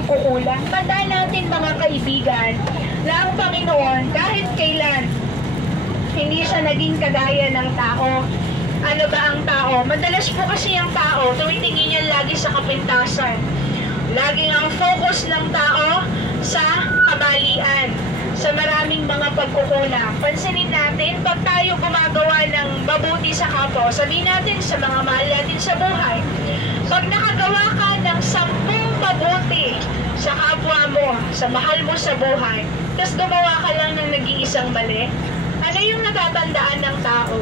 pagkukulang. Tandaan natin mga kaibigan na ang Panginoon kahit kailan hindi siya naging kagaya ng tao. Ano ba ang tao? Madalas po kasi ang tao, tumitingin yan lagi sa kapintasan. Laging ang focus ng tao sa kabalian, sa maraming mga pagkukulang. Pansinin natin, pag tayo gumagawa ng mabuti sa kapwa, sabihin natin sa mga mahal natin sa buhay, pag nakagawa ka ng 10 mabuti sa kapwa mo, sa mahal mo sa buhay, tapos gumawa ka lang ng nag-iisang mali, ano yung natatandaan ng tao?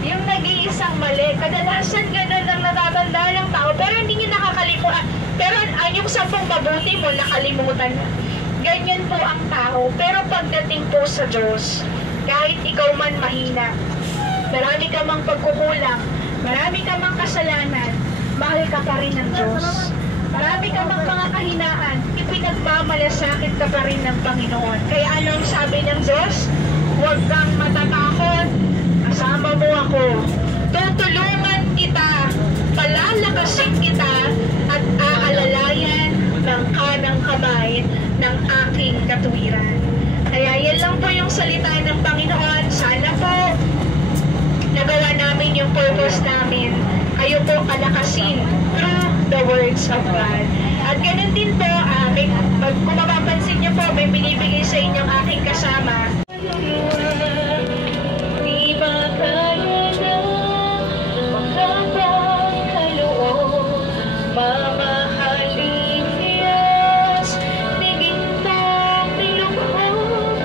Yung nag-iisang mali, kadalasan ganun ang natatandaan ng tao, pero hindi niya nakakalimutan. Pero yung 10 mabuti mo, nakalimutan na. Ganyan po ang tao. Pero pagdating po sa Diyos, kahit ikaw man mahina, marami ka mang pagkukulang, marami ka mang kasalanan, mahal ka pa rin ng Diyos. Marami ka mang mga kahinaan, ipinagmamalasakit ka pa rin ng Panginoon. Kaya anong sabi ng Diyos? Huwag kang matatakot, kasama mo ako. Tutulungan kita, palalakasin kita, at aalalayan ng kanang kamay ng aking katuwiran. Kaya yan lang po yung salita ng Panginoon. Sana po nagawa namin yung purpose namin. Kayo po palakasin through the words of God. At ganun din po, kung mapapansin niyo po, may binibigay sa inyong aking kasama. Di ba kaya na makapagkaloob, mamahaling Diyos, di gintong nilubhog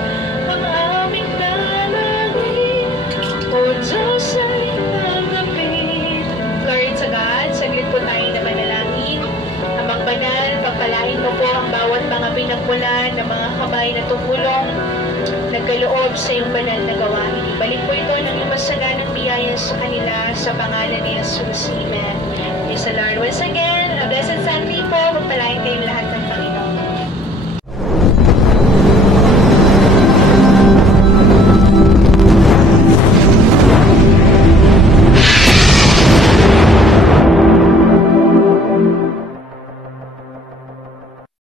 ang aming dalangin, o Diyos ay magapit. Glory to God. Saglit po tayo na manalangin. Amang banal, pagpalain mo po ang bawat mga pinagmulan ng mga kamay na tumulong, nagkaloob sa iyong banal na gawain. Ibalik po ito ng iyong masaganang biyaya sa kanila sa pangalan ni Jesus. Amen. Praise the Lord. Once again, a blessed Sunday po. Magpalain kayong lahat.